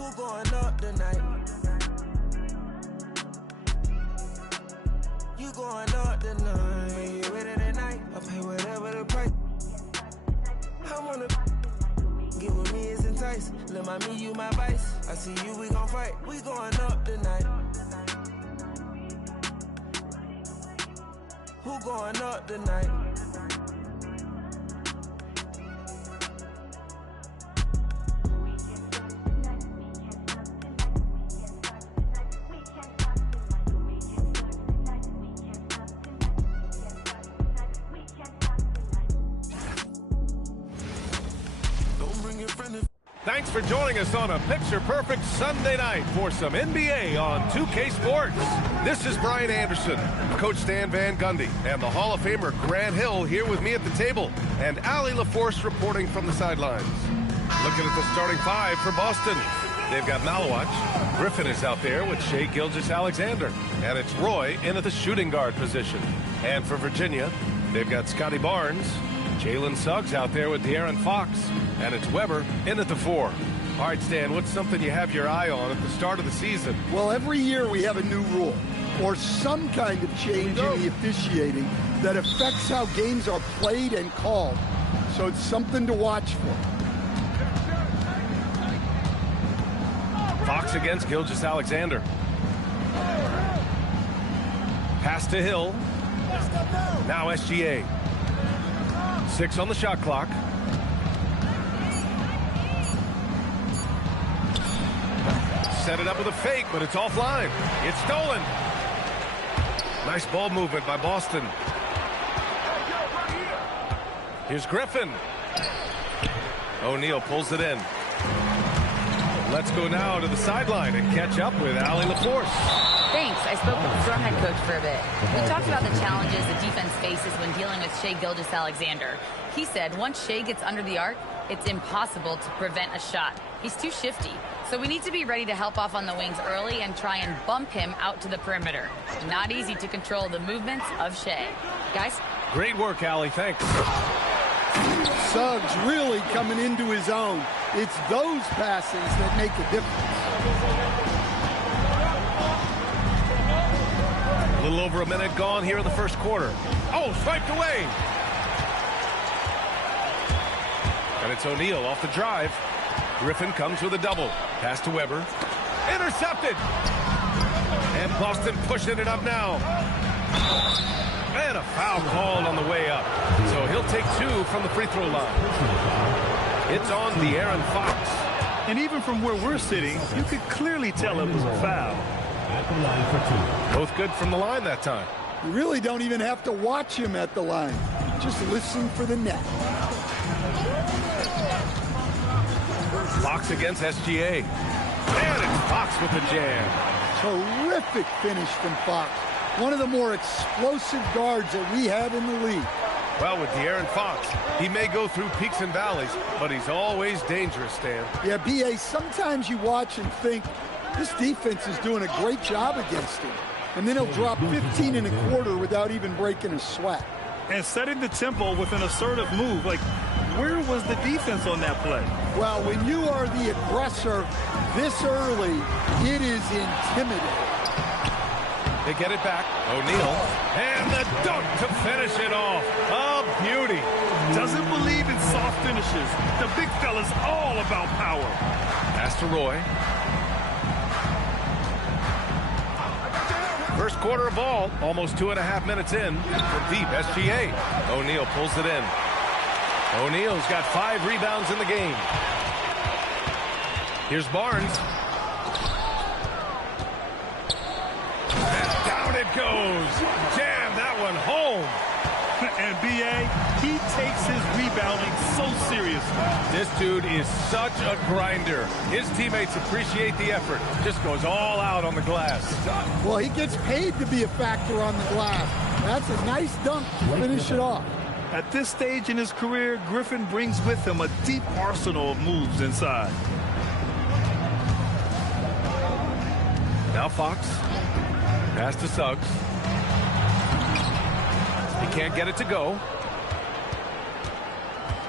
Who going up tonight? You going up tonight? You ready tonight? I pay whatever the price. I wanna get with me is enticing. Let my me, you my vice. I see you, we gon' fight. We going up tonight. Who going up tonight? Thanks for joining us on a picture-perfect Sunday night for some NBA on 2K Sports. This is Brian Anderson, Coach Stan Van Gundy, and the Hall of Famer Grant Hill here with me at the table, and Allie LaForce reporting from the sidelines. Looking at the starting five for Boston. They've got Malawach. Griffin is out there with Shai Gilgeous-Alexander, and it's Roy in at the shooting guard position. And for Virginia, they've got Scotty Barnes, Jalen Suggs out there with De'Aaron Fox, and it's Weber in at the 4. All right, Stan, what's something you have your eye on at the start of the season? Well, every year we have a new rule or some kind of change in the officiating that affects how games are played and called. So it's something to watch for. Fox against Gilgeous-Alexander. Pass to Hill. Now SGA. 6 on the shot clock. Set it up with a fake, but it's offline. It's stolen. Nice ball movement by Boston. Here's Griffin. O'Neal pulls it in. Let's go now to the sideline and catch up with Allie LaForce. Thanks. I spoke with the Storm head coach for a bit. We talked about the challenges the defense faces when dealing with Shai Gilgeous-Alexander. He said once Shai gets under the arc, it's impossible to prevent a shot. He's too shifty. So we need to be ready to help off on the wings early and try and bump him out to the perimeter. Not easy to control the movements of Shai. Guys? Great work, Allie. Thanks. Suggs really coming into his own. It's those passes that make a difference. A little over a minute gone here in the first quarter. Oh, swiped away. And it's O'Neal off the drive. Griffin comes with a double. Pass to Weber. Intercepted. And Boston pushing it up now. And a foul called on the way up. So he'll take 2 from the free throw line. It's on De'Aaron Fox. And even from where we're sitting, you could clearly tell it was a foul. At the line for 2. Both good from the line that time. You really don't even have to watch him at the line. Just listen for the net. Fox against SGA. And it's Fox with the jam. Terrific finish from Fox. One of the more explosive guards that we have in the league. Well, with De'Aaron Fox, he may go through peaks and valleys, but he's always dangerous, Stan. Yeah, B.A., sometimes you watch and think, this defense is doing a great job against him. And then he'll drop 15 and a quarter without even breaking a sweat. And setting the tempo with an assertive move. Like, where was the defense on that play? Well, when you are the aggressor this early, it is intimidating. They get it back. O'Neal. And the dunk to finish it off. A beauty. Doesn't believe in soft finishes. The big fella's all about power. Pass to Roy. First quarter of ball, almost 2.5 minutes in. From deep, SGA. O'Neal pulls it in. O'Neal's got 5 rebounds in the game. Here's Barnes. And down it goes. Jam that one home. And B.A., he takes his rebounding so seriously. This dude is such a grinder. His teammates appreciate the effort. Just goes all out on the glass. Well, he gets paid to be a factor on the glass. That's a nice dunk to finish it off. At this stage in his career, Griffin brings with him a deep arsenal of moves inside. Now Fox. Pass to Suggs. He can't get it to go.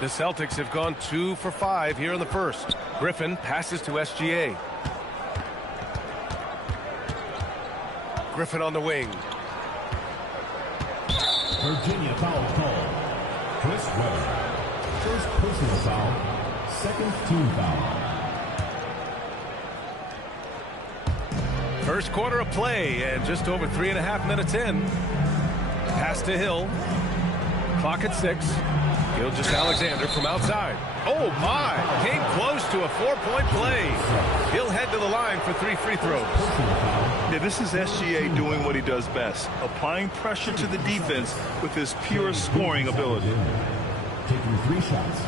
The Celtics have gone 2 for 5 here in the first. Griffin passes to SGA. Griffin on the wing. Virginia foul call. Chris Webber. First personal foul. Second team foul. First quarter of play and just over 3.5 minutes in. Pass to Hill. Clock at 6. Gilgeous-Alexander from outside. Oh my! Came close to a 4-point play. He'll head to the line for 3 free throws. Yeah, this is SGA doing what he does best, applying pressure to the defense with his pure scoring ability. Taking 3 shots.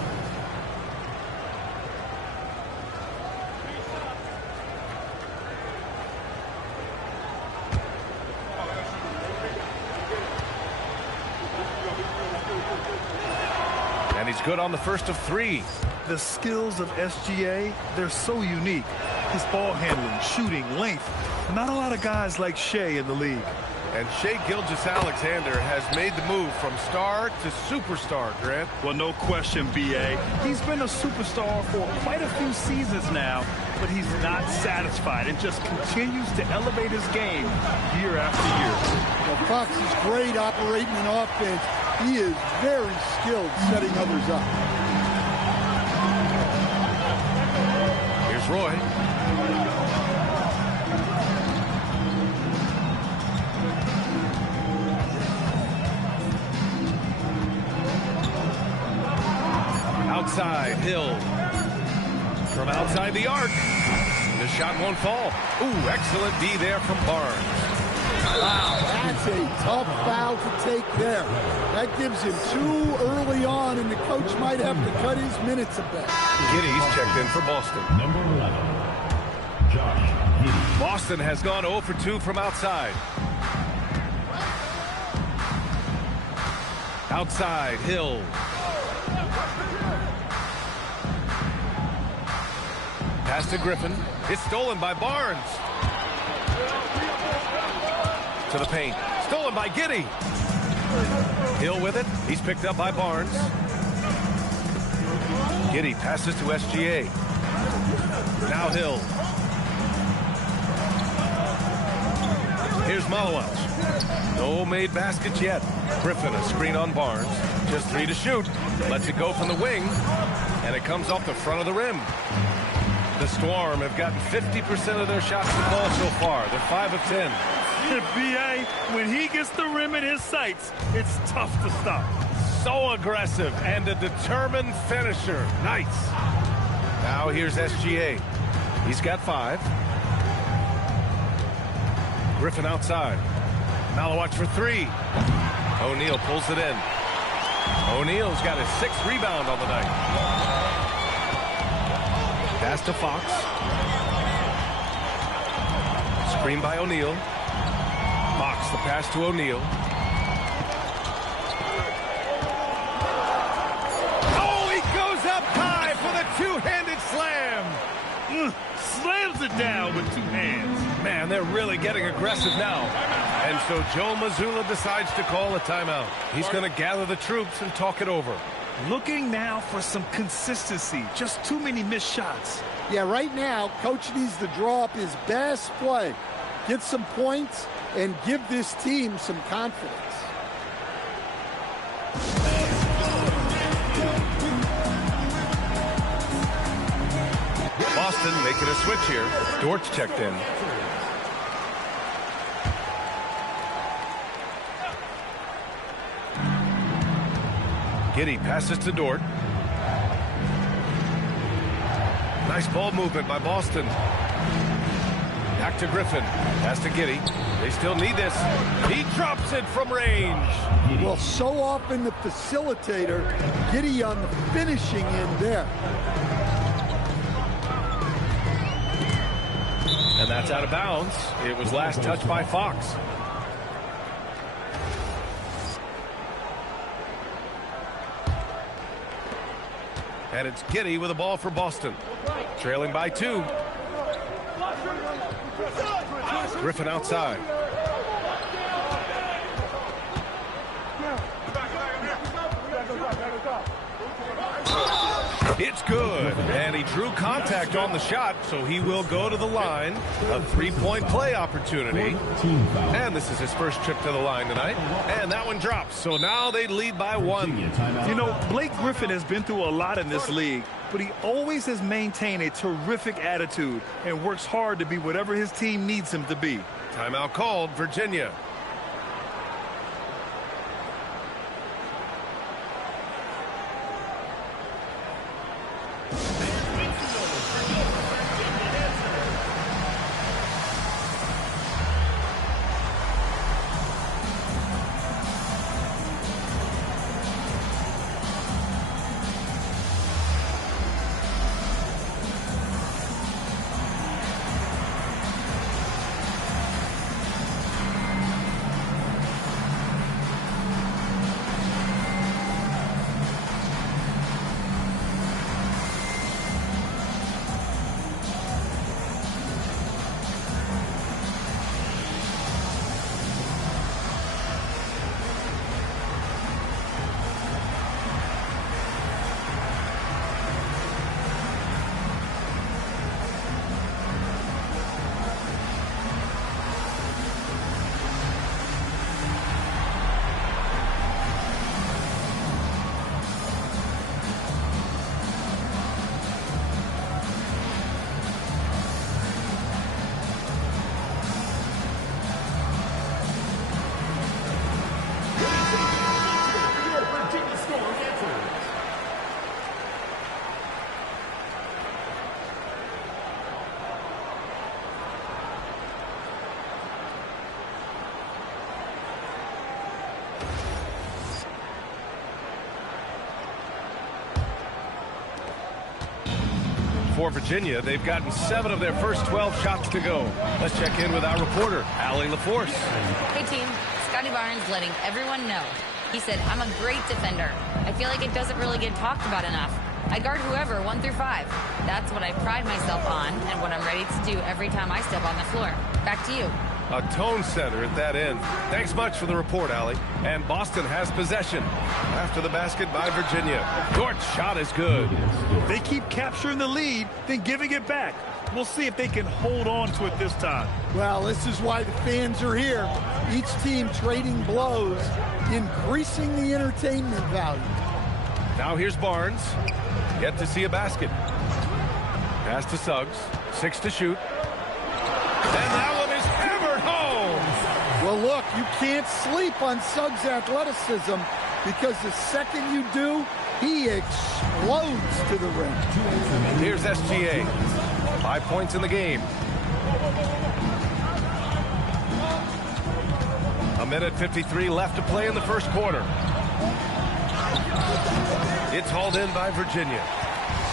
And he's good on the first of 3. The skills of SGA, they're so unique. His ball handling, shooting, length. Not a lot of guys like Shea in the league. And Shea Gilgeous-Alexander has made the move from star to superstar, Grant. Well, no question, B.A. He's been a superstar for quite a few seasons now, but he's not satisfied and just continues to elevate his game year after year. Well, Fox is great operating an offense. He is very skilled setting others up. Here's Roy. Outside, Hill. From outside the arc. The shot won't fall. Ooh, excellent D there from Barnes. Wow, that's a tough foul to take there. That gives him 2 early on, and the coach might have to cut his minutes a bit. Giddy's checked in for Boston. Number 11. Josh Giddey. Boston has gone 0 for 2 from outside. Outside, Hill. Pass to Griffin. It's stolen by Barnes. To the paint. Stolen by Giddey. Hill with it. He's picked up by Barnes. Giddey passes to SGA. Now Hill. Here's Malawach. No made baskets yet. Griffin, a screen on Barnes. Just 3 to shoot. Lets it go from the wing. And it comes off the front of the rim. The Storm have gotten 50% of their shots to fall so far. They're 5 of 10. B.A., when he gets the rim in his sights, it's tough to stop. So aggressive and a determined finisher. Nice. Now here's SGA. He's got 5. Griffin outside. Malawach for 3. O'Neal pulls it in. O'Neal's got his 6th rebound on the night. Pass to Fox. Screen by O'Neal. Fox, the pass to O'Neal. Oh, he goes up high for the 2-handed slam. Slams it down with 2 hands. Man, they're really getting aggressive now. And so Joe Mazzulla decides to call a timeout. He's going to gather the troops and talk it over. Looking now for some consistency. Just too many missed shots. Yeah, right now, coach needs to draw up his best play, get some points, and give this team some confidence. Boston making a switch here. Dort's checked in. Giddey passes to Dort. Nice ball movement by Boston. Back to Griffin. Pass to Giddey. They still need this. He drops it from range. Well, so often the facilitator, Giddey on the finishing end there. And that's out of bounds. It was last touched by Fox. And it's Giddey with the ball for Boston. Trailing by 2. Griffin outside. It's good, and he drew contact on the shot, so he will go to the line. A 3-point play opportunity. And this is his first trip to the line tonight. And that one drops, so now they lead by 1. You know, Blake Griffin has been through a lot in this league, but he always has maintained a terrific attitude and works hard to be whatever his team needs him to be. Timeout called, Virginia. For Virginia, they've gotten 7 of their first 12 shots to go. Let's check in with our reporter, Allie LaForce. Hey, team. Scotty Barnes letting everyone know. He said, I'm a great defender. I feel like it doesn't really get talked about enough. I guard whoever, 1 through 5. That's what I pride myself on and what I'm ready to do every time I step on the floor. Back to you. A tone setter at that end. Thanks much for the report, Allie. And Boston has possession. After the basket by Virginia. Dort's shot is good. They keep capturing the lead, then giving it back. We'll see if they can hold on to it this time. Well, this is why the fans are here. Each team trading blows, increasing the entertainment value. Now here's Barnes. Yet to see a basket. Pass to Suggs. 6 to shoot. And that one is hammered home. Well, look, you can't sleep on Suggs' athleticism because the second you do, he explodes to the rim. Here's SGA. 5 points in the game. A minute 53 left to play in the first quarter. It's hauled in by Virginia.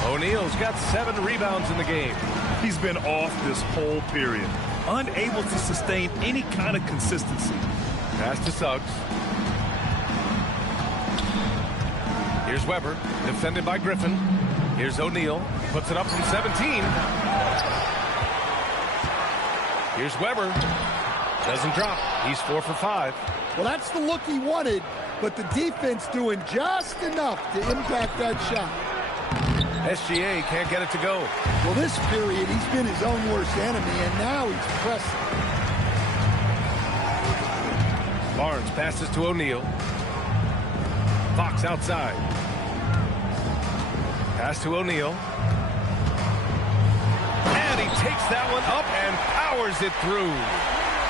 O'Neal's got 7 rebounds in the game. He's been off this whole period, unable to sustain any kind of consistency. Pass to Suggs. Here's Weber, defended by Griffin. Here's O'Neal, puts it up from 17. Here's Weber, doesn't drop. He's 4 for 5. Well, that's the look he wanted, but the defense doing just enough to impact that shot. SGA can't get it to go. Well, this period, he's been his own worst enemy, and now he's pressing. Barnes passes to O'Neal. Fox outside. Pass to O'Neal. And he takes that one up and powers it through.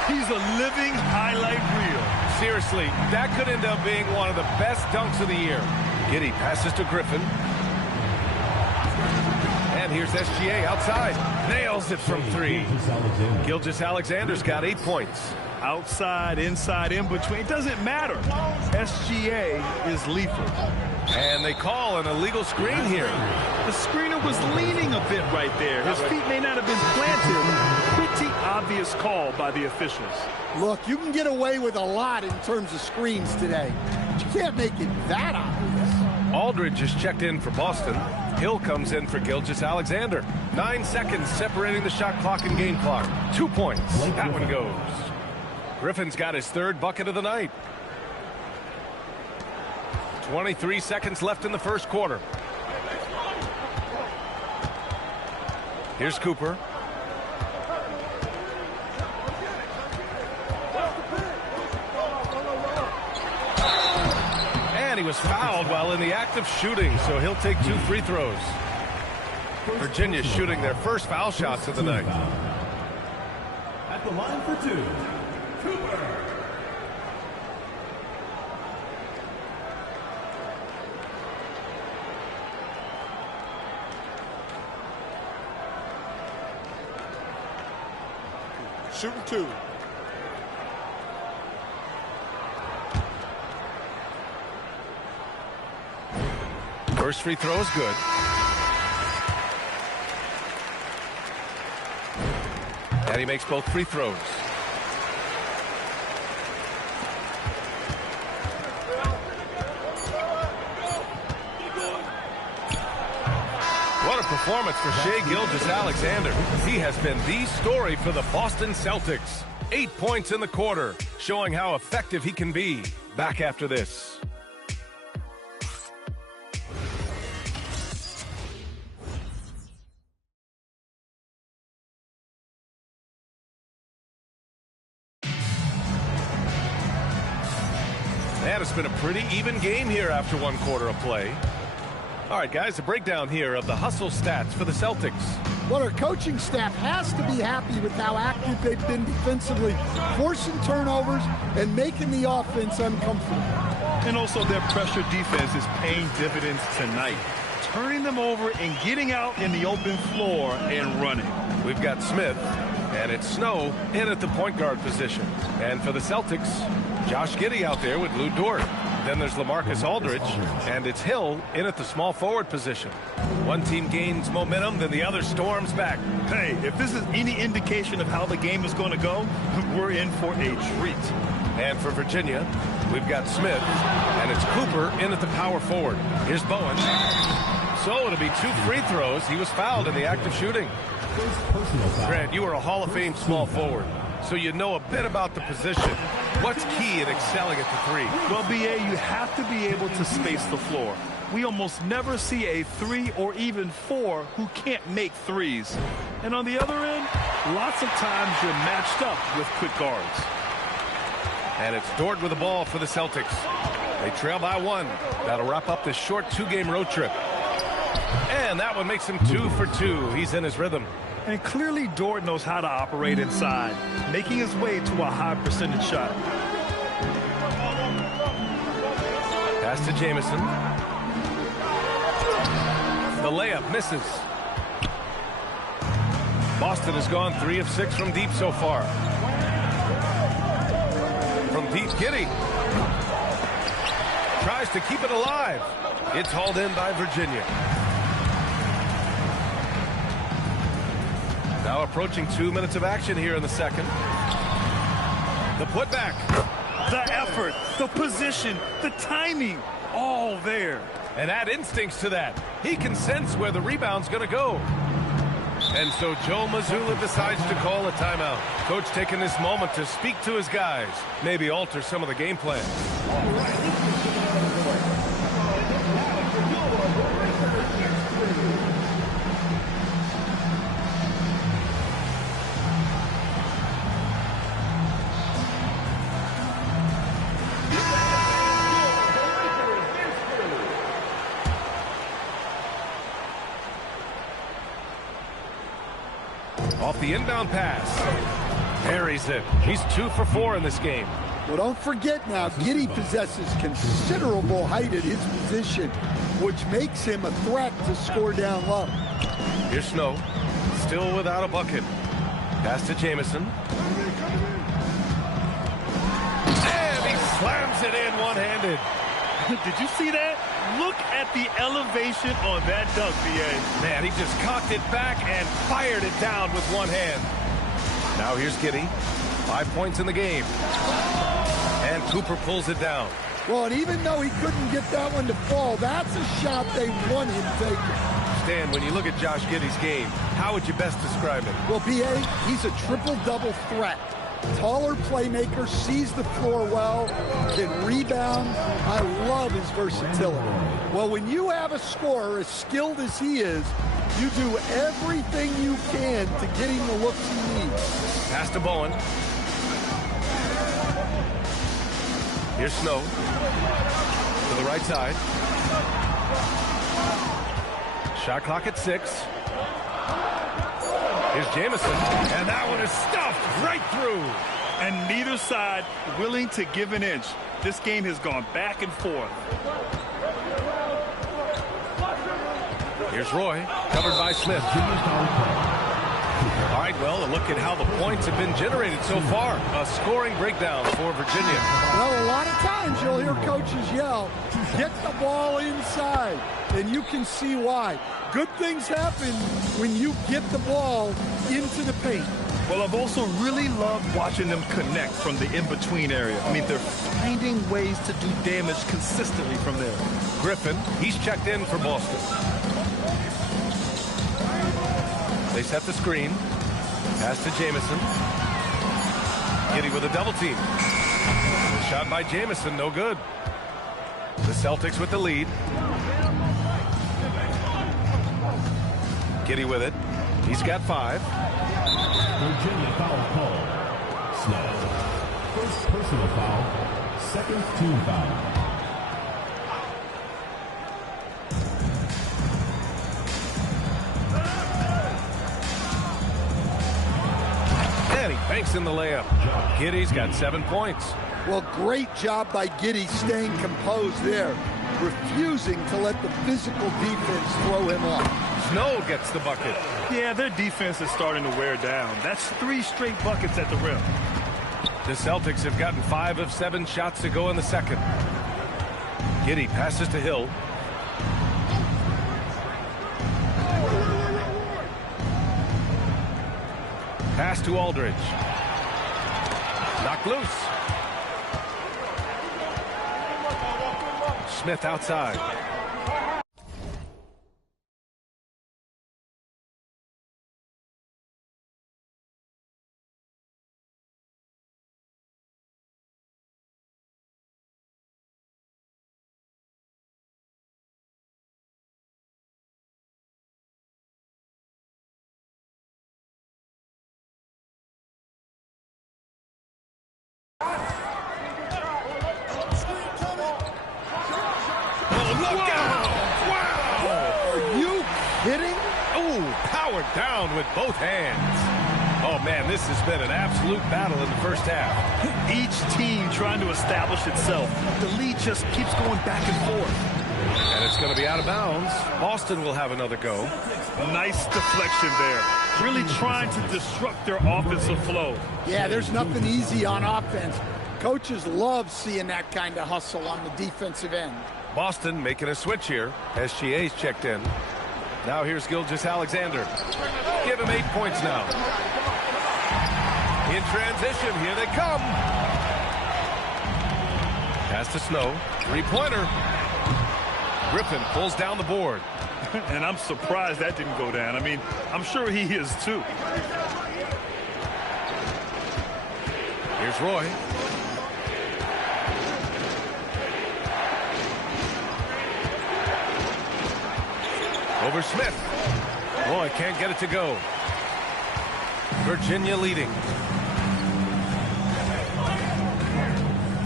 He's a living highlight reel. Seriously, that could end up being one of the best dunks of the year. Giddey passes to Griffin. And here's SGA outside. Nails it from 3. Gilgeous-Alexander's got 8 points. Outside, inside, in between. It doesn't matter. SGA is lethal. And they call an illegal screen here. The screener was leaning a bit right there. His feet may not have been planted. Pretty obvious call by the officials. Look, you can get away with a lot in terms of screens today, but you can't make it that obvious. Aldridge is checked in for Boston. Hill comes in for Gilgeous-Alexander. 9 seconds separating the shot clock and game clock. 2 points. That one goes. Griffin's got his 3rd bucket of the night. 23 seconds left in the first quarter. Here's Cooper. And he was fouled while in the act of shooting, so he'll take 2 free throws. Virginia's shooting their first foul shots of the night. At the line for 2, Cooper. Shooting 2. First free throw is good. And he makes both free throws. What a performance for Shai Gilgeous-Alexander. He has been the story for the Boston Celtics. 8 points in the quarter, showing how effective he can be. Back after this. And it's been a pretty even game here after 1 quarter of play. All right, guys, a breakdown here of the hustle stats for the Celtics. Well, our coaching staff has to be happy with how active they've been defensively, forcing turnovers and making the offense uncomfortable. And also their pressure defense is paying dividends tonight, turning them over and getting out in the open floor and running. We've got Smith, and it's Snow in at the point guard position. And for the Celtics, Josh Giddey out there with Lou Dort. Then there's LaMarcus Aldridge, and it's Hill in at the small forward position. One team gains momentum, then the other storms back. Hey, if this is any indication of how the game is going to go, we're in for a treat. And for Virginia, we've got Smith, and it's Cooper in at the power forward. Here's Bowen. So it'll be 2 free throws. He was fouled in the act of shooting. Grant, you are a Hall of Fame small forward, so you know a bit about the position. What's key in excelling at the 3? Well, B.A., you have to be able to space the floor. We almost never see a 3 or even 4 who can't make threes. And on the other end, lots of times you're matched up with quick guards. And it's Dort with the ball for the Celtics. They trail by 1. That'll wrap up this short 2-game road trip. And that one makes him 2 for 2. He's in his rhythm. And clearly Dort knows how to operate inside, making his way to a high percentage shot. Pass to Jamison. The layup misses. Boston has gone 3 of 6 from deep so far. From deep, Giddey tries to keep it alive. It's hauled in by Virginia. Now approaching 2 minutes of action here in the second. The putback. The effort, the position, the timing, all there. And add instincts to that. He can sense where the rebound's going to go. And so Joe Mazzulla decides to call a timeout. Coach taking this moment to speak to his guys, maybe alter some of the game plan. Off the inbound pass. Parries it. He's 2 for 4 in this game. Well, don't forget now, Giddey possesses considerable height at his position, which makes him a threat to score down low. Here's Snow, still without a bucket. Pass to Jamison. And he slams it in one-handed. Did you see that? Look at the elevation on that dunk, B.A. Man, he just cocked it back and fired it down with one hand. Now here's Giddey. 5 points in the game. And Cooper pulls it down. Well, and even though he couldn't get that one to fall, that's a shot they want him taking. Stan, when you look at Josh Giddey's game, how would you best describe it? Well, B.A., he's a triple-double threat. Taller playmaker, sees the floor well, can rebound. I love his versatility. Well, when you have a scorer as skilled as he is, You do everything you can to get him the looks he needs. Pass to Bowen. Here's Snow to the right side. Shot clock at 6. Here's Jamison, and that one is stuffed right through. And neither side willing to give an inch. This game has gone back and forth. Here's Roy, covered by Smith. All right, well, a look at how the points have been generated so far. A scoring breakdown for Virginia. Well, a lot of times you'll hear coaches yell, get the ball inside, and you can see why. Good things happen when you get the ball into the paint. Well, I've also really loved watching them connect from the in-between area. I mean, they're finding ways to do damage consistently from there. Griffin, he's checked in for Boston. They set the screen. Pass to Jamison. Giddey with a double team. Shot by Jamison, no good. The Celtics with the lead. Giddey with it. He's got 5. Virginia foul call. Snow. First personal foul. Second team foul. And he banks in the layup. Giddey's got 7 points. Well, great job by Giddey staying composed there, refusing to let the physical defense throw him off. Snow gets the bucket. Yeah, their defense is starting to wear down. That's 3 straight buckets at the rim. The Celtics have gotten 5 of 7 shots to go in the second. Giddey passes to Hill. Pass to Aldridge. Knocked loose. Smith outside. Down with both hands. Oh, man, this has been an absolute battle in the first half. Each team trying to establish itself. The lead just keeps going back and forth. And it's going to be out of bounds. Boston will have another go. Nice deflection there. Really trying to disrupt their offensive flow. Yeah, there's nothing easy on offense. Coaches love seeing that kind of hustle on the defensive end. Boston making a switch here as SGA's checked in. Now here's Gilgeous-Alexander. Give him 8 points now. In transition, here they come. Pass to Snow. 3-pointer. Griffin pulls down the board. And I'm surprised that didn't go down. I mean, I'm sure he is too. Here's Roy. Over Smith. Roy can't get it to go. Virginia leading.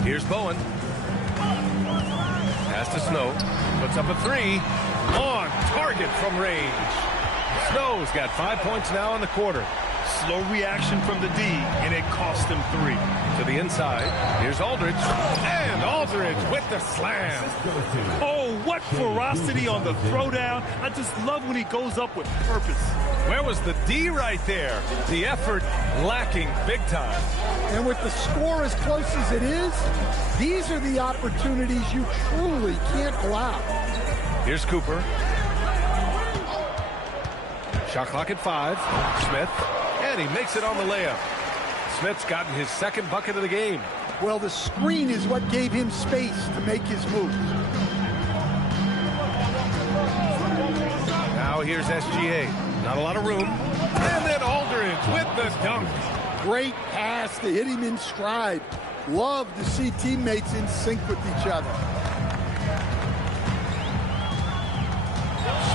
Here's Bowen. Pass to Snow. Puts up a 3. On target from range. Snow's got 5 points now in the quarter. Slow reaction from the D, and it cost him 3. To the inside. Here's Aldridge. And Aldridge with the slam. Oh, what ferocity on the throwdown. I just love when he goes up with purpose. Where was the D right there? The effort lacking big time. And with the score as close as it is, these are the opportunities you truly can't allow. Here's Cooper. Shot clock at 5. Smith. And he makes it on the layup. Smith's gotten his second bucket of the game. Well, the screen is what gave him space to make his move. Now here's SGA. Not a lot of room. And then Aldridge with the dunk. Great pass to hit him in stride. Love to see teammates in sync with each other.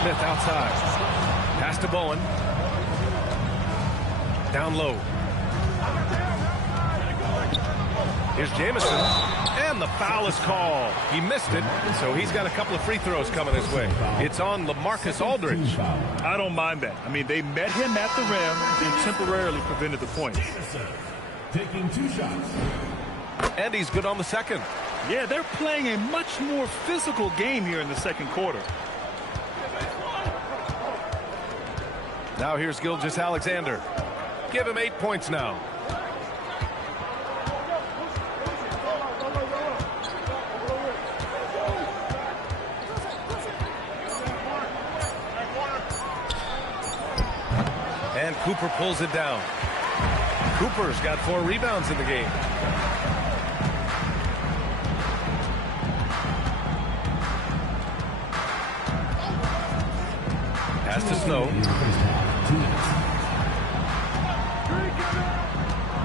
Smith outside. Pass to Bowen. Down low. Here's Jamison. And the foul is called. He missed it, so he's got a couple of free throws coming his way. It's on LaMarcus Aldridge. I don't mind that. I mean, they met him at the rim and temporarily prevented the point. Taking 2 shots. And he's good on the second. Yeah, they're playing a much more physical game here in the second quarter. Now here's Gilgeous-Alexander. Give him 8 points now. And Cooper pulls it down. Cooper's got 4 rebounds in the game. Pass to Snow.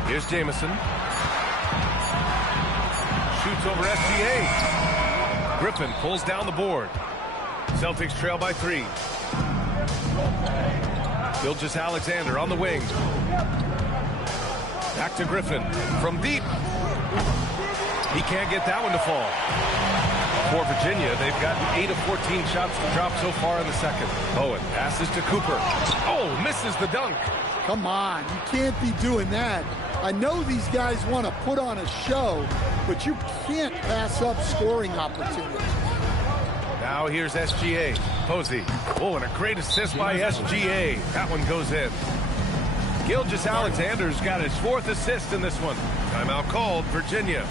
Here's Jamison. Shoots over SGA. Griffin pulls down the board. Celtics trail by 3. Gilgeous-Alexander on the wing. Back to Griffin from deep. He can't get that one to fall. For Virginia, they've gotten 8 of 14 shots to drop so far in the second. Bowen passes to Cooper. Oh, misses the dunk. Come on, you can't be doing that. I know these guys want to put on a show, but you can't pass up scoring opportunities. Now here's SGA. Posey. Oh, and a great assist by SGA. That one goes in. Gilgeous-Alexander's got his 4th assist in this one. Timeout called, Virginia.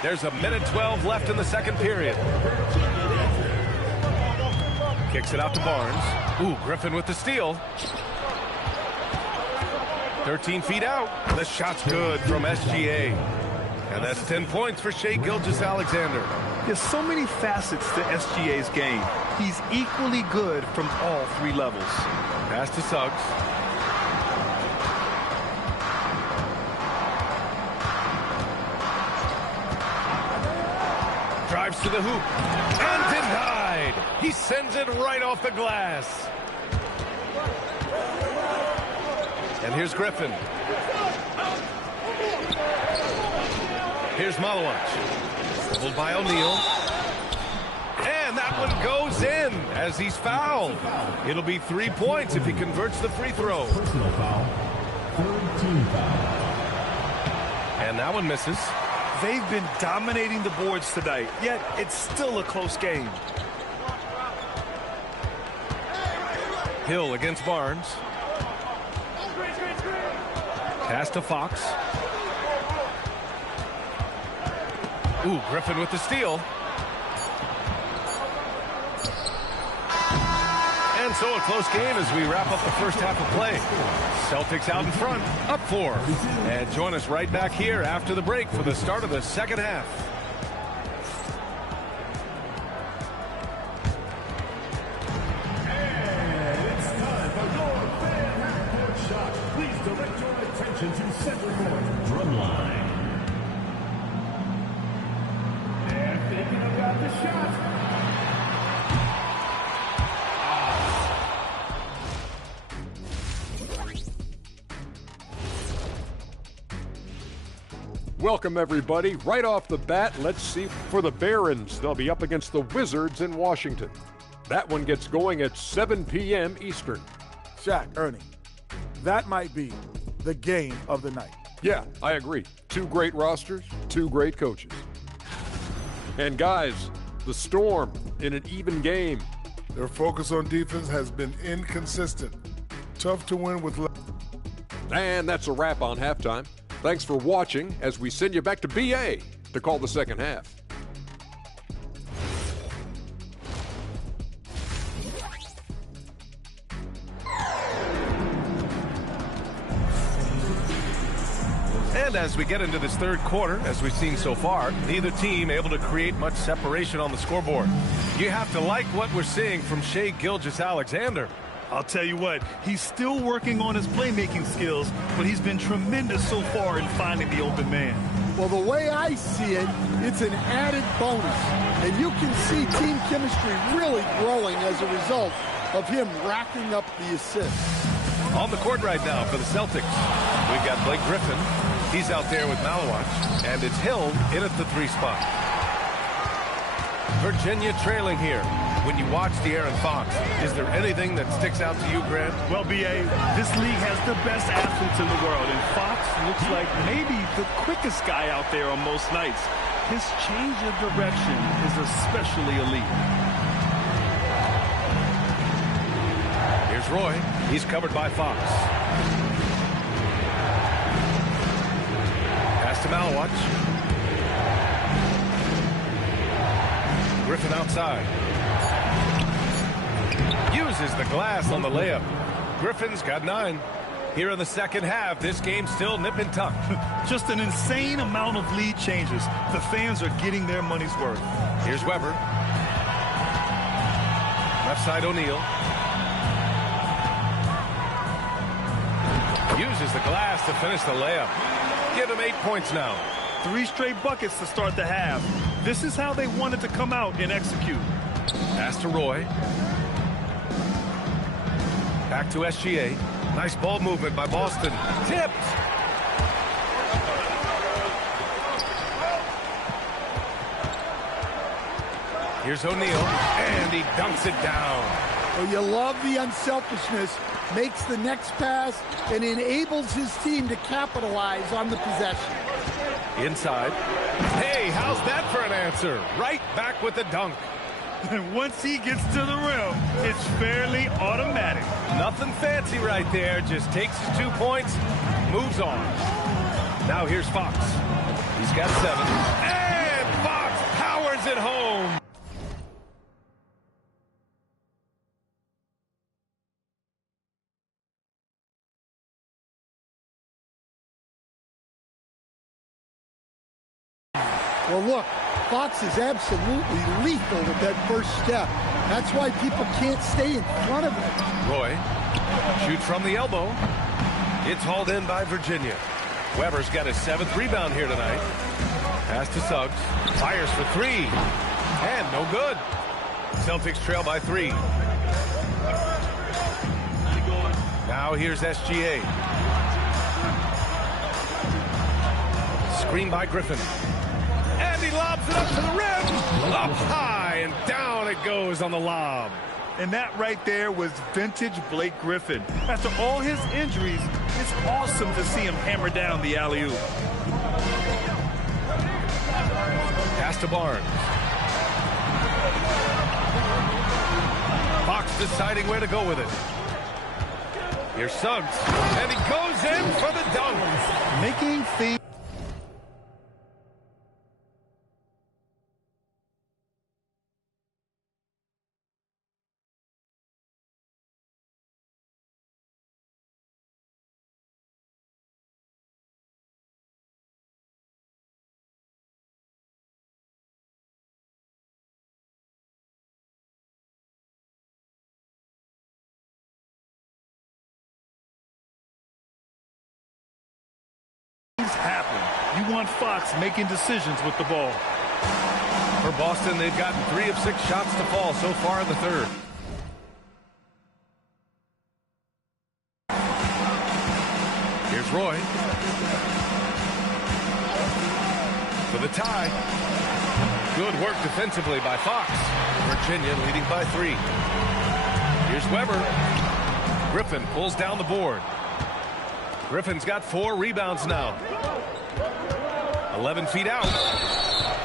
There's a minute 12 left in the second period. Kicks it out to Barnes. Ooh, Griffin with the steal. 13 feet out. The shot's good from SGA. And that's 10 points for Shai Gilgeous-Alexander. There's so many facets to SGA's game. He's equally good from all 3 levels. Pass to Suggs. Drives to the hoop. And denied. He sends it right off the glass. And here's Griffin. Here's Malawach. Pulled by O'Neal. And that one goes in as he's fouled. It'll be 3 points if he converts the free throw. Personal foul. 13 foul. And that one misses. They've been dominating the boards tonight, yet it's still a close game. Hill against Barnes. Pass to Fox. Ooh, Griffin with the steal. And so a close game as we wrap up the first half of play. Celtics out in front, up 4. And join us right back here after the break for the start of the second half. And it's time for your fan half-court shot. Please direct your attention to center court drumline. And thinking about the shot. Welcome, everybody. Right off the bat, let's see for the Barons. They'll be up against the Wizards in Washington. That one gets going at 7 p.m. Eastern. Shaq, Ernie, that might be the game of the night. Yeah, I agree. 2 great rosters, 2 great coaches. And guys, the Storm in an even game. Their focus on defense has been inconsistent. Tough to win with. And that's a wrap on halftime. Thanks for watching as we send you back to BA to call the second half. And as we get into this third quarter, as we've seen so far, neither team able to create much separation on the scoreboard. You have to like what we're seeing from Shai Gilgeous-Alexander. I'll tell you what, he's still working on his playmaking skills, but he's been tremendous so far in finding the open man. Well, the way I see it, it's an added bonus. And you can see team chemistry really growing as a result of him racking up the assists. On the court right now for the Celtics, we've got Blake Griffin. He's out there with Malawach, and it's Hill in at the 3 spot. Virginia trailing here. When you watch De'Aaron Fox, is there anything that sticks out to you, Grant? Well, B.A., this league has the best athletes in the world, and Fox looks like maybe the quickest guy out there on most nights. His change of direction is especially elite. Here's Roy. He's covered by Fox. Pass to Malawach. Griffin outside. Uses the glass on the layup. Griffin's got 9. Here in the second half, this game's still nip and tuck. Just an insane amount of lead changes. The fans are getting their money's worth. Here's Weber. Left side O'Neal. Uses the glass to finish the layup. Give him 8 points now. 3 straight buckets to start the half. This is how they wanted to come out and execute. Pass to Roy. Back to SGA. Nice ball movement by Boston. Tipped. Here's O'Neal, and he dunks it down. Well, you love the unselfishness, makes the next pass, and enables his team to capitalize on the possession. Inside. Hey, how's that for an answer? Right back with the dunk. And once he gets to the rim, it's fairly automatic. Nothing fancy right there. Just takes his 2 points, moves on. Now here's Fox. He's got 7. And Fox powers it home. Well, look, Fox is absolutely lethal with that first step. That's why people can't stay in front of him. Roy shoots from the elbow. It's hauled in by Virginia. Weber's got his 7th rebound here tonight. Pass to Suggs. Fires for 3. And no good. Celtics trail by 3. Now here's SGA. Screen by Griffin. And he lobs it up to the rim. Up high and down it goes on the lob. And that right there was vintage Blake Griffin. After all his injuries, it's awesome to see him hammer down the alley-oop. Pass to Barnes. Fox deciding where to go with it. Here's Suggs. And he goes in for the dunk. Making things. Happen. You want Fox making decisions with the ball. For Boston, they've gotten 3 of 6 shots to fall so far in the third. Here's Roy. For the tie. Good work defensively by Fox. Virginia leading by 3. Here's Weber. Griffin pulls down the board. Griffin's got 4 rebounds now. 11 feet out.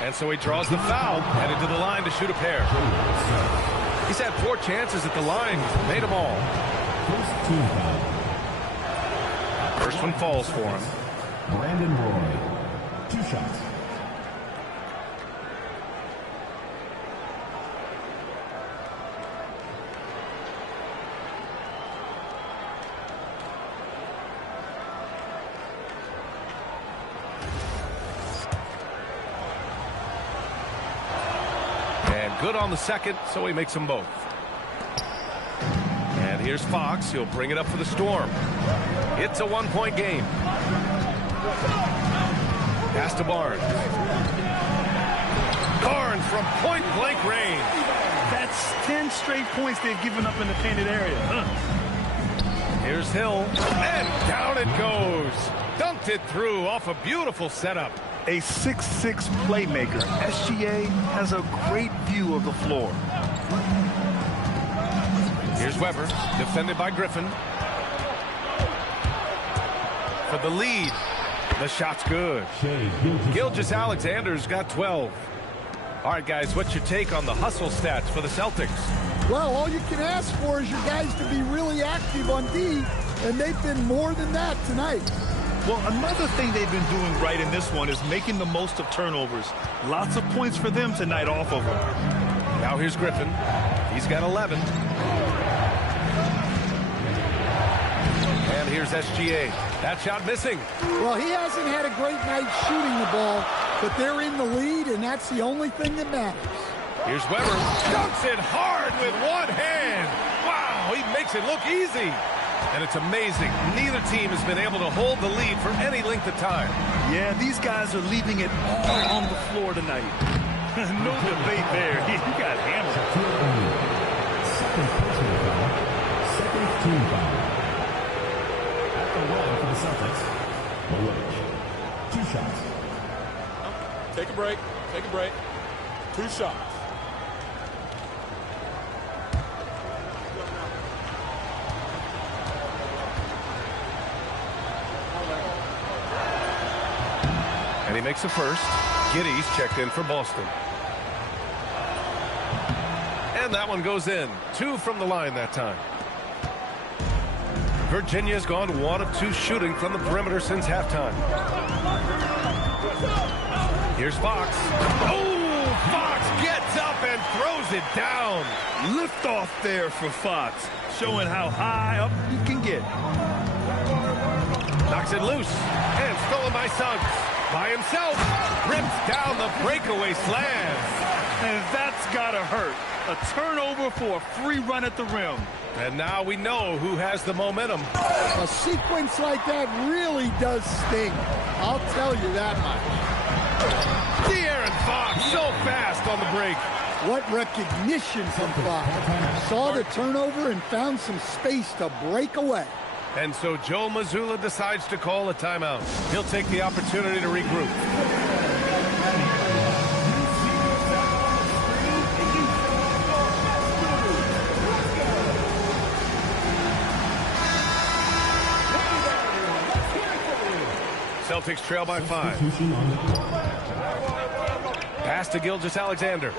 And so he draws the foul, headed to the line to shoot a pair. He's had 4 chances at the line, made them all. First one falls for him. Brandon Roy, 2 shots. And good on the second, so he makes them both. And here's Fox. He'll bring it up for the Storm. It's a one-point game. Pass to Barnes. Barnes from point-blank range. That's 10 straight points they've given up in the painted area. Here's Hill. And down it goes. Dunked it through off a beautiful setup. A 6'6" playmaker. SGA has a great view of the floor. Here's Weber, defended by Griffin. For the lead. The shot's good. Gilgeous-Alexander's got 12. All right, guys, what's your take on the hustle stats for the Celtics? Well, all you can ask for is your guys to be really active on D, and they've been more than that tonight. Well, another thing they've been doing right in this one is making the most of turnovers. Lots of points for them tonight off of them. Now here's Griffin. He's got 11. And here's SGA. That shot missing. Well, he hasn't had a great night shooting the ball, but they're in the lead, and that's the only thing that matters. Here's Weber. Dunks it hard with one hand. Wow, he makes it look easy. And it's amazing. Neither team has been able to hold the lead for any length of time. Yeah, these guys are leaving it all on the floor tonight. No debate there. He got hammered. Second personal foul. Second team foul. At the line for the Celtics, Malone. 2 shots. Take a break. Take a break. 2 shots. And he makes the first. Giddey's checked in for Boston. And that one goes in. 2 from the line that time. Virginia's gone 1 of 2 shooting from the perimeter since halftime. Here's Fox. Oh, Fox gets up and throws it down. Lift off there for Fox, showing how high up he can get. Knocks it loose. And stolen by Suggs. By himself. Rips down the breakaway slam. And that's gotta hurt. A turnover for a free run at the rim. And now we know who has the momentum. A sequence like that really does sting. I'll tell you that much. De'Aaron Fox so fast on the break. What recognition from Fox. Saw the turnover and found some space to break away. And so Joe Mazzulla decides to call a timeout. He'll take the opportunity to regroup. Celtics trail by 5. Pass to Gilgeous-Alexander.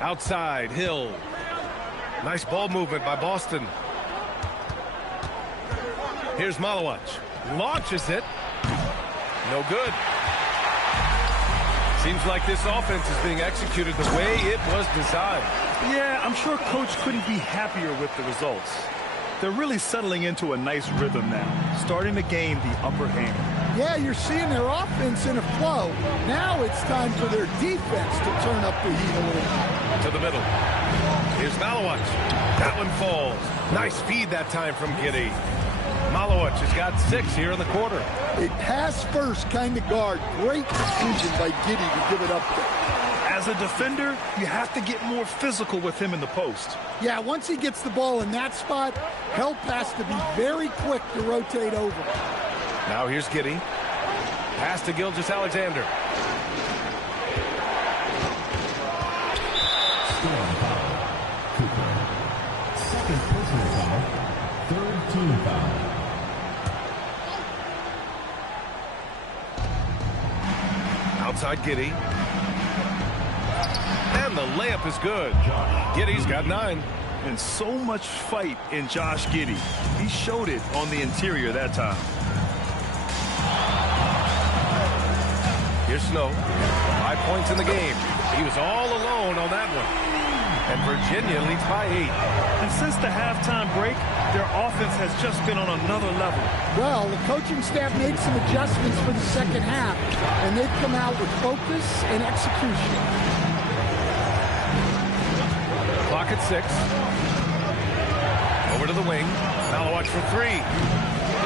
Outside, Hill. Nice ball movement by Boston. Here's Malawach. Launches it. No good. Seems like this offense is being executed the way it was designed. Yeah, I'm sure Coach couldn't be happier with the results. They're really settling into a nice rhythm now, starting to gain the upper hand. Yeah, you're seeing their offense in a flow. Now it's time for their defense to turn up the heat a little. To the middle. Here's Malawach. That one falls. Nice feed that time from Giddey. Malawach has got 6 here in the quarter. A pass-first kind of guard. Great decision by Giddey to give it up there. As a defender, you have to get more physical with him in the post. Yeah, once he gets the ball in that spot, help has to be very quick to rotate over. Now here's Giddey. Pass to Gilgeous-Alexander. Second personal foul. Third team foul. Outside Giddey. And the layup is good. Giddey's got 9. And so much fight in Josh Giddey. He showed it on the interior that time. Here's Snow. 5 points in the game. He was all alone on that one. and Virginia leads by 8. And since the halftime break, their offense has just been on another level. Well, the coaching staff made some adjustments for the second half, and they've come out with focus and execution. Clock at 6. Over to the wing. Malawatch for 3.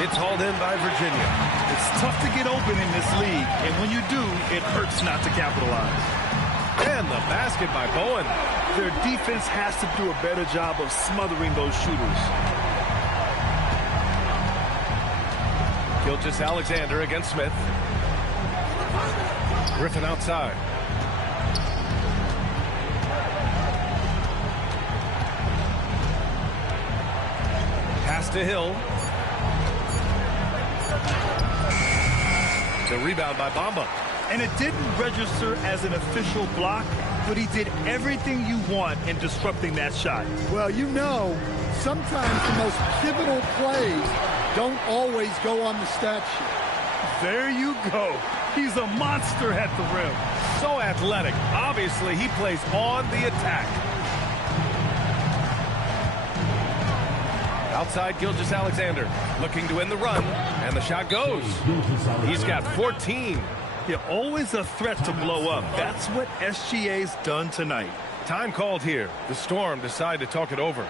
It's hauled in by Virginia. It's tough to get open in this league, and when you do, it hurts not to capitalize. And the basket by Bowen. Their defense has to do a better job of smothering those shooters. Gilgeous-Alexander against Smith. Griffin outside. Pass to Hill. The rebound by Bamba. And it didn't register as an official block, but he did everything you want in disrupting that shot. Well, you know, sometimes the most pivotal plays don't always go on the stat sheet. There you go. He's a monster at the rim. So athletic. Obviously, he plays on the attack. Outside Gilgeous-Alexander, looking to win the run, and the shot goes. He's got 14. You're always a threat to blow up. That's what SGA's done tonight. Time called here. The Storm decide to talk it over.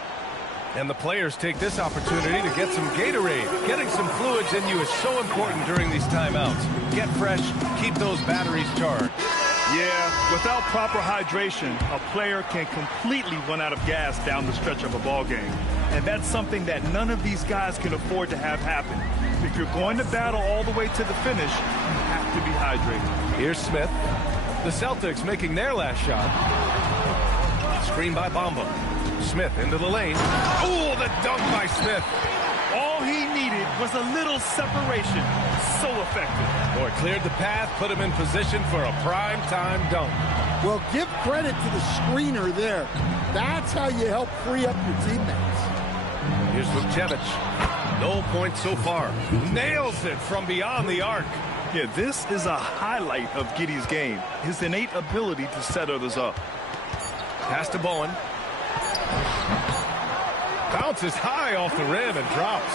And the players take this opportunity to get some Gatorade. Getting some fluids in you is so important during these timeouts. Get fresh, keep those batteries charged. Yeah, without proper hydration, a player can completely run out of gas down the stretch of a ball game. And that's something that none of these guys can afford to have happen. If you're going to battle all the way to the finish, you have to be hydrated. Here's Smith. The Celtics making their last shot. Screen by Bamba. Smith into the lane. Oh, the dunk by Smith. All he needed was a little separation. So effective. Boy, cleared the path, put him in position for a prime-time dunk. Well, give credit to the screener there. That's how you help free up your teammates. Here's Vukcevic. No points so far. Nails it from beyond the arc. Yeah, this is a highlight of Giddey's game. His innate ability to set others up. Pass to Bowen. Bounces high off the rim and drops.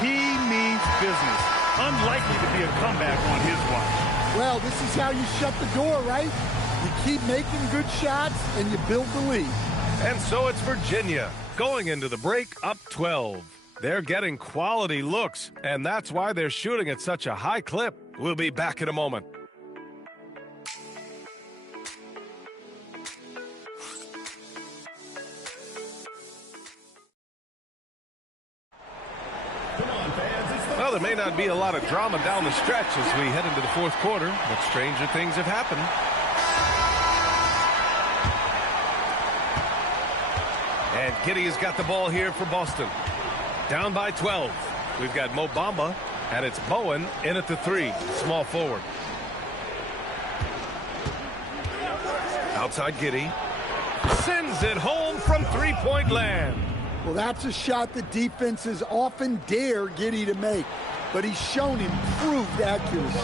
He means business. Unlikely to be a comeback on his watch. Well, this is how you shut the door, right? You keep making good shots and you build the lead. And so it's Virginia going into the break up 12. They're getting quality looks, and that's why they're shooting at such a high clip. We'll be back in a moment. Well, there may not be a lot of drama down the stretch as we head into the fourth quarter, but stranger things have happened. And Giddey has got the ball here for Boston. Down by 12. We've got Mo Bamba, and it's Bowen in at the 3, small forward. Outside Giddey. Sends it home from three-point land. Well, that's a shot that defenses often dare Giddey to make, but he's shown improved accuracy.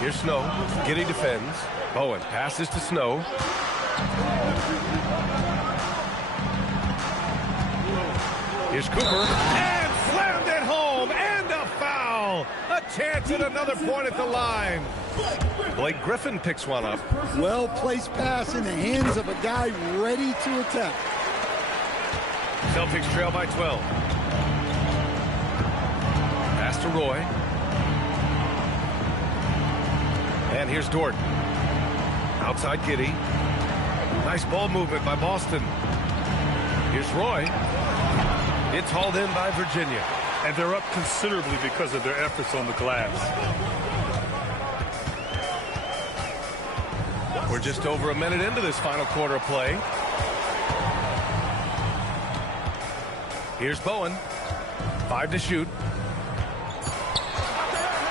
Here's Snow. Giddey defends. Bowen passes to Snow. Here's Cooper. And slammed it home. And a foul. A chance at another point at the line. Blake Griffin picks one up. Well-placed pass in the hands of a guy ready to attack. Celtics trail by 12. Pass to Roy. And here's Dort. Outside Giddey. Nice ball movement by Boston. Here's Roy. It's hauled in by Virginia. And they're up considerably because of their efforts on the glass. We're just over a minute into this final quarter of play. Here's Bowen. 5 to shoot.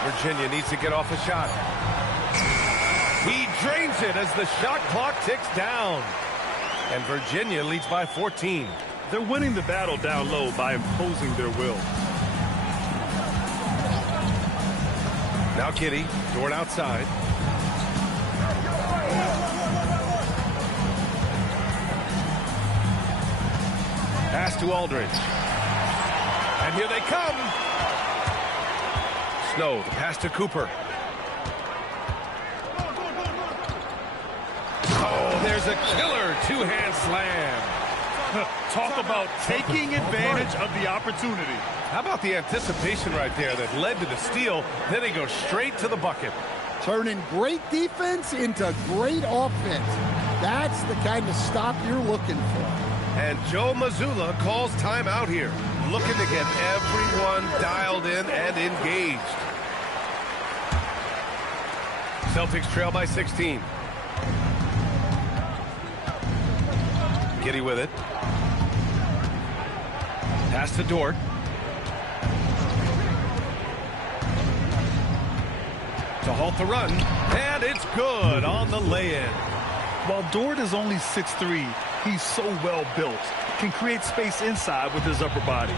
Virginia needs to get off a shot. He drains it as the shot clock ticks down. And Virginia leads by 14. They're winning the battle down low by imposing their will. Now Giddey, Dort outside. Pass to Aldridge. And here they come. Snow, the pass to Cooper. Oh, there's a killer two-hand slam. Talk about taking advantage of the opportunity. How about the anticipation right there that led to the steal? Then he goes straight to the bucket. Turning great defense into great offense. That's the kind of stop you're looking for. And Joe Mazzulla calls timeout here, looking to get everyone dialed in and engaged. Celtics trail by 16. Giddey with it. Pass to Dort. To halt the run, and it's good on the lay-in. While Dort is only 6'3", he's so well built, can create space inside with his upper body.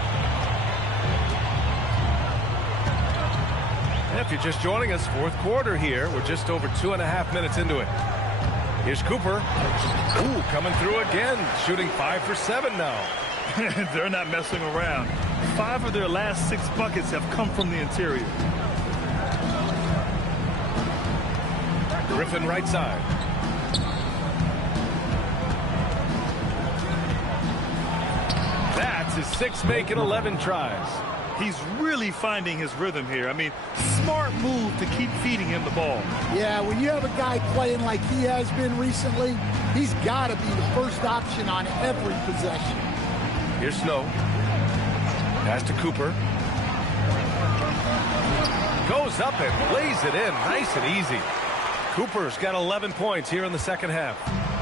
And if you're just joining us, fourth quarter here, we're just over 2.5 minutes into it. Here's Cooper. Ooh, coming through again, shooting 5 for 7 now. They're not messing around. 5 of their last 6 buckets have come from the interior. Griffin right side. That's his 6 make in 11 tries. He's really finding his rhythm here. I mean, smart move to keep feeding him the ball. Yeah, when you have a guy playing like he has been recently, he's got to be the first option on every possession. Here's Snow. Pass to Cooper. Goes up and lays it in nice and easy. Cooper's got 11 points here in the second half.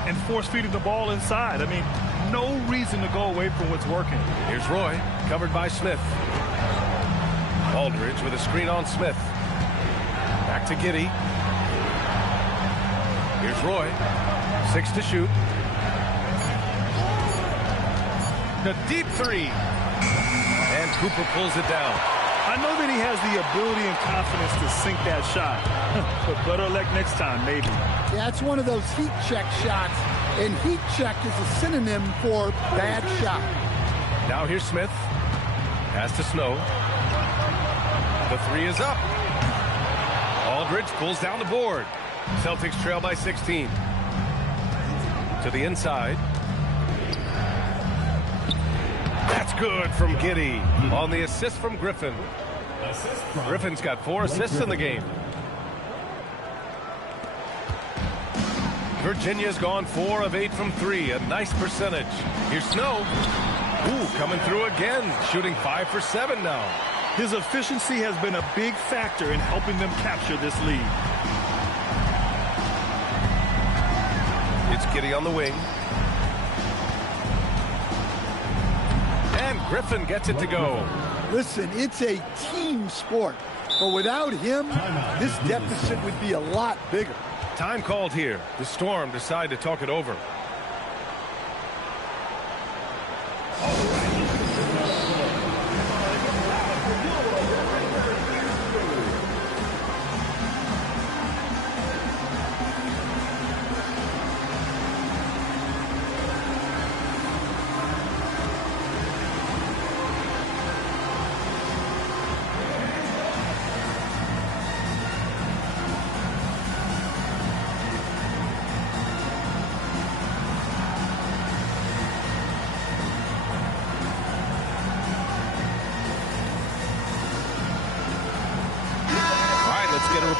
And force feeding the ball inside. I mean, no reason to go away from what's working. Here's Roy, covered by Smith. Aldridge with a screen on Smith. Back to Giddey. Here's Roy. 6 to shoot. The deep 3. And Cooper pulls it down. I know that he has the ability and confidence to sink that shot. But better luck next time, maybe. Yeah, it's one of those heat check shots. And heat check is a synonym for bad shot. Now here's Smith. Pass to Snow. The 3 is up. Aldridge pulls down the board. Celtics trail by 16. To the inside. That's good from Giddey on the assist from Griffin. Griffin's got 4 assists in the game. Virginia's gone 4 of 8 from 3, a nice percentage. Here's Snow. Ooh, coming through again, shooting 5 for 7 now. His efficiency has been a big factor in helping them capture this lead. It's Giddey on the wing. And Griffin gets it to go. Listen, it's a team sport. But without him, this deficit would be a lot bigger. Time called here. The Storm decide to talk it over.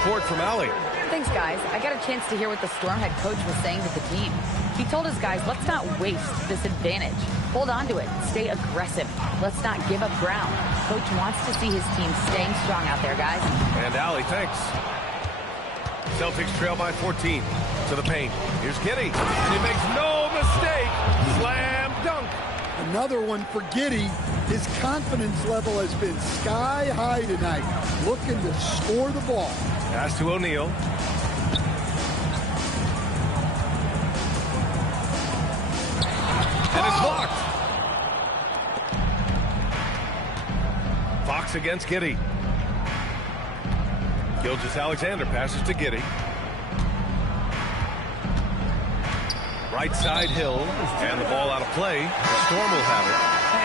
Report from Allie. Thanks, guys. I got a chance to hear what the Storm head coach was saying to the team. He told his guys, let's not waste this advantage. Hold on to it. Stay aggressive. Let's not give up ground. Coach wants to see his team staying strong out there, guys. And Allie, thanks. Celtics trail by 14 to the paint. Here's Giddey. He makes no mistake. Slam dunk. Another one for Giddey. His confidence level has been sky high tonight. Looking to score the ball. Pass to O'Neal. And it's blocked. Fox against Giddey. Gilgeous-Alexander passes to Giddey. Right side Hill, and the ball out of play. The Storm will have it.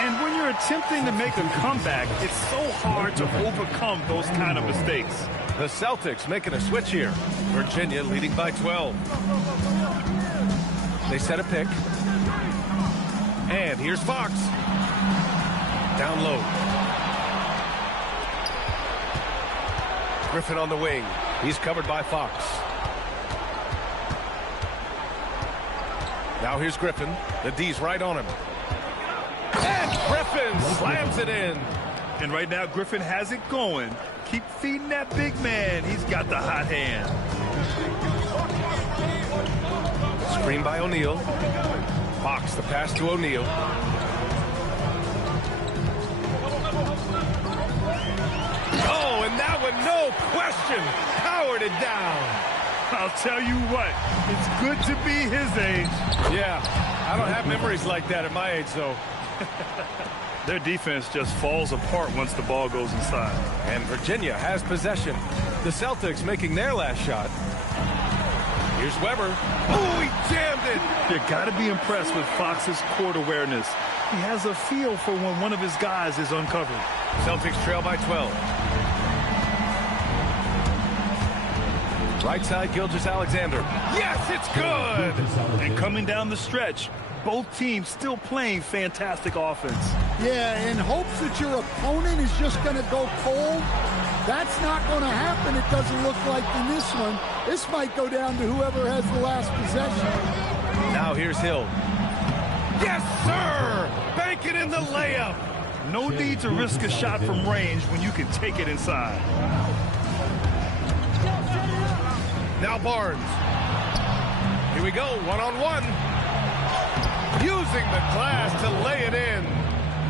And when you're attempting to make a comeback, it's so hard to overcome those kind of mistakes. The Celtics making a switch here. Virginia leading by 12. They set a pick. And here's Fox. Down low. Griffin on the wing. He's covered by Fox. Now here's Griffin. The D's right on him. And Griffin slams it in. And right now, Griffin has it going. Keep feeding that big man. He's got the hot hand. Screen by O'Neal. Fox, the pass to O'Neal. Oh, and that one, no question, powered it down. I'll tell you what, it's good to be his age. Yeah, I don't have memories like that at my age, though. Their defense just falls apart once the ball goes inside. And Virginia has possession. The Celtics making their last shot. Here's Weber. Oh, he jammed it. You got to be impressed with Fox's court awareness. He has a feel for when one of his guys is uncovered. Celtics trail by 12. Right side, Gilgeous-Alexander. Yes, it's good. And coming down the stretch, both teams still playing fantastic offense. Yeah, in hopes that your opponent is just going to go cold. That's not going to happen, it doesn't look like in this one. This might go down to whoever has the last possession. Now here's Hill. Yes, sir! Bank it in the layup. No need to risk a shot from range when you can take it inside. Now Barnes. Here we go, one-on-one. Using the glass to lay it in.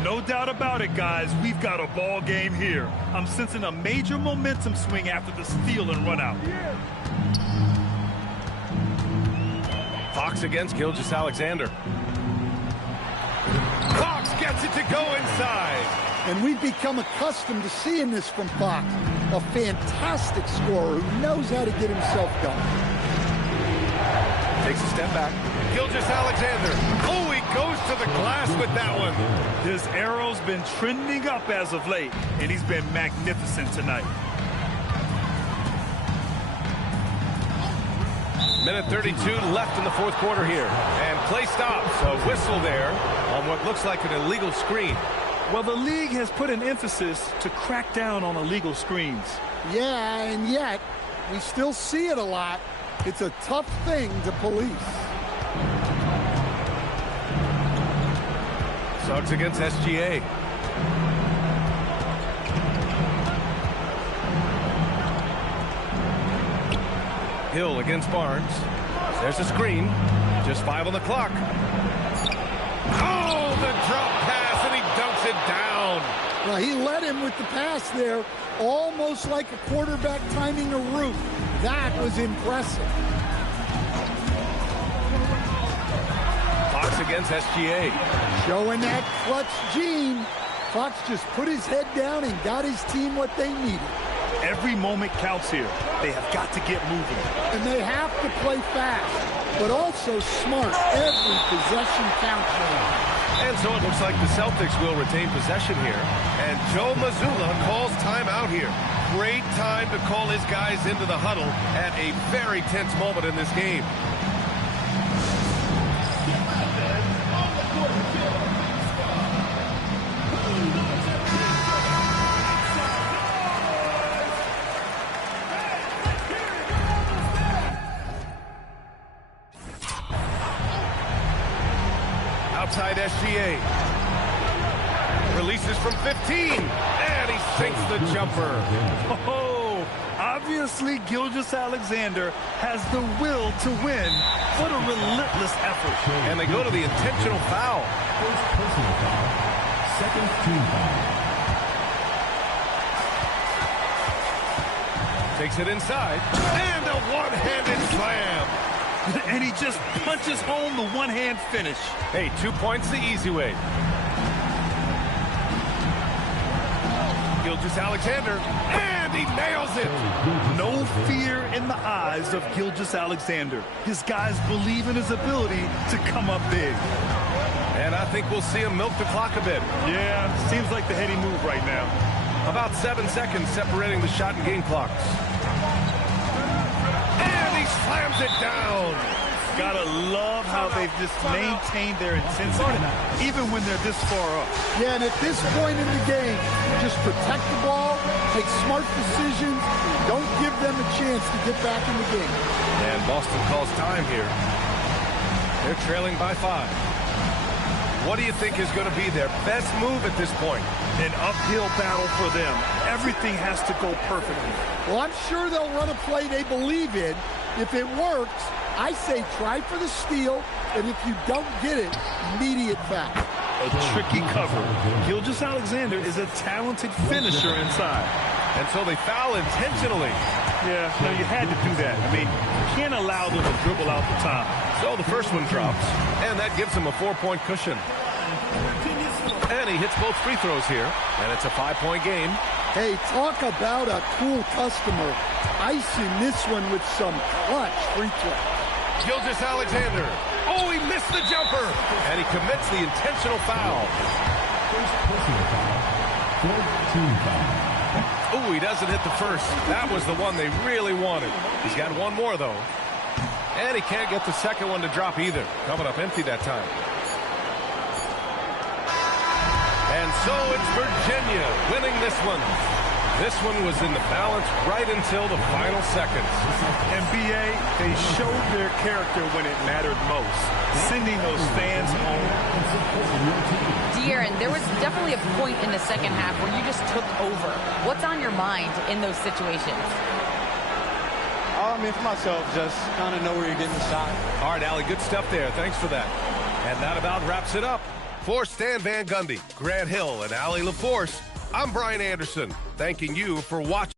No doubt about it, guys. We've got a ball game here. I'm sensing a major momentum swing after the steal and run out. Fox against Gilgeous-Alexander. Fox gets it to go inside. And we've become accustomed to seeing this from Fox. A fantastic scorer who knows how to get himself going. Takes a step back. Gilgeous-Alexander. Oh, he goes to the glass with that one. His arrow's been trending up as of late, and he's been magnificent tonight. Minute 32 left in the fourth quarter here. And play stops. A whistle there on what looks like an illegal screen. Well, the league has put an emphasis to crack down on illegal screens. Yeah, and yet we still see it a lot. It's a tough thing to police. Suggs against SGA. Hill against Barnes. There's a screen. Just 5 on the clock. Oh, the drop pass, and he dunks it down. Well, he led him with the pass there, almost like a quarterback timing a route. That was impressive. Fox against SGA. Showing that clutch gene. Fox just put his head down and got his team what they needed. Every moment counts here. They have got to get moving. And they have to play fast, but also smart. Every possession counts now. And so it looks like the Celtics will retain possession here. And Joe Mazzulla calls timeout here. Great time to call his guys into the huddle at a very tense moment in this game. Outside SGA. Releases from 15. And he sinks the jumper. Oh, obviously Gilgeous-Alexander has the will to win. What a relentless effort. And they go to the intentional foul. First personal foul. Second team foul. Takes it inside. And a one-handed slam. And he just punches home the one-hand finish. Hey, 2 points the easy way. Gilgeous-Alexander, and he nails it. No fear in the eyes of Gilgeous-Alexander. His guys believe in his ability to come up big. And think we'll see him milk the clock a bit. Yeah, seems like the heady move right now. About 7 seconds separating the shot and game clocks. And he slams it down. Gotta love how they've just maintained their intensity, even when they're this far up. Yeah, and at this point in the game, just protect the ball, make smart decisions, don't give them a chance to get back in the game. And Boston calls time here. They're trailing by 5. What do you think is going to be their best move at this point? An uphill battle for them. Everything has to go perfectly. Well, I'm sure they'll run a play they believe in. If it works, I say try for the steal, and if you don't get it, immediate foul. A tricky cover. Gilgeous-Alexander is a talented finisher inside. And so they foul intentionally. Yeah, no, you had to do that. I mean, you can't allow them to dribble out the time. So the first one drops, and that gives him a 4-point cushion. And he hits both free throws here, and it's a 5-point game. Hey, talk about a cool customer. Icing this one with some clutch free throw. Gilgeous-Alexander. Oh, he missed the jumper. And he commits the intentional foul. First personal foul. 14 foul. Oh, he doesn't hit the first. That was the one they really wanted. He's got one more, though. And he can't get the second one to drop either. Coming up empty that time. And so it's Virginia winning this one. This one was in the balance right until the final seconds. And B.A., they showed their character when it mattered most, sending those fans home. De'Aaron, there was definitely a point in the second half where you just took over. What's on your mind in those situations? I mean, for myself, just kind of know where you're getting the shot. All right, Allie, good stuff there. Thanks for that. And that about wraps it up. For Stan Van Gundy, Grant Hill, and Allie LaForce, I'm Brian Anderson, thanking you for watching.